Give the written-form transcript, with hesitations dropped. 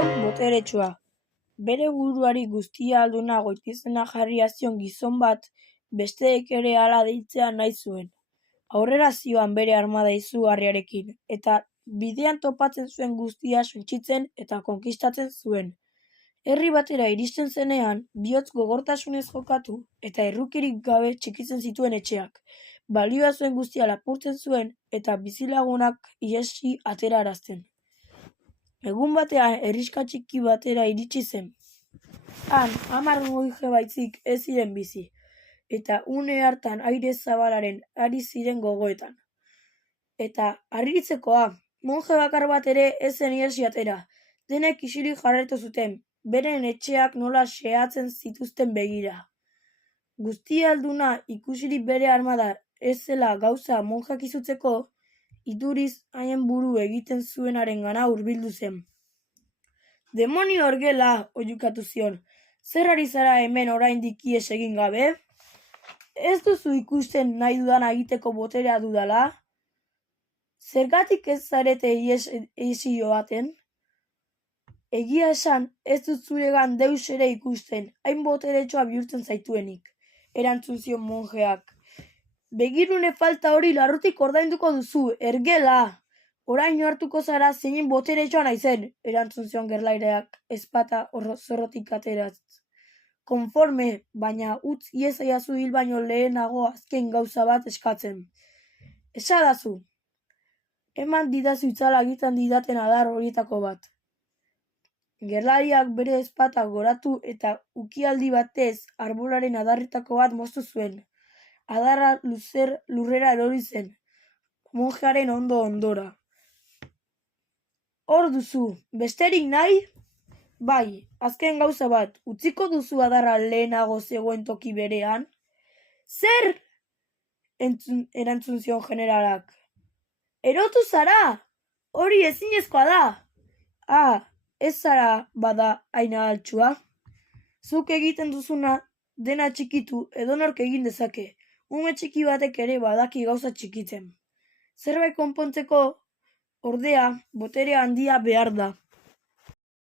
Gizon boteretsua. Bere buruari guztia alduna goitizena jarri zion gizon bat besteek ere hala deitzea nahi zuen. Aurrera zioan bere armada izugarriarekin, eta bidean topatzen zuen guztia suntsitzen eta konkistatzen zuen. Herri batera iristen zenean, bihotz gogortasunez jokatu eta errukirik gabe txikitzen zituen etxeak. Balioa zuen guztia lapurtzen zuen eta bizilagunak ihesi aterarazten. Egun batean herrixka txiki batera iritsi zen. Han, 10 monje baitzik ez ziren bizi, eta une hartan aire zabalaren ari ziren gogoetan. Eta harritzekoa, monje bakar bat ere ez zen ihesi atera, denek isilik jarraitu zuten, beren etxeak nola xehatzen zituzten begira. Guztialduna ikusirik bere armada ez zela gauza monjak izutzeko, iduriz haien buru egiten zuenarengana hurbildu zen. Demonio orgela, oihukatu zion, zer ari zara hemen oraindik ihes egin gabe? Ez duzu ikusten nahi dudana egiteko boterea dudala? Zergatik ez zarete ihesi joaten? Egia esan, ez dut zuregan deus ere ikusten, hain boteretsua bihurtzen zaituenik, erantzun zion monjeak. Begirune falta hori larrutik ordainduko duzu, ergela! Orain hartuko zara zeinen boteretsua naizen, erantzun zion gerlaileak ezpata zorrotik ateratz. Konforme, baina utz iezaiazu hil baino lehenago azken gauza bat eskatzen. Esadazu, eman didazu itzala egiten didaten adar horietako bat. Gerlariak bere ezpata goratu eta ukialdi batez arbolaren adarretako bat moztu zuen. Adarra lurrera erori zen, monjearen ondora. Hor duzu, besterik nahi? Bai, azken gauza bat, utziko duzu adarra lehenago zegoen toki berean? Zer? Erantzun zion generalak. Erotu zara! Hori ezinezkoa da! Ez zara bada hain ahaltsua? Zuk egiten duzuna dena txikitu edonork egin dezake. Ume txiki batek ere badaki gauza txikitzen. Zerbait konpontzeko, ordea, botere handia behar da.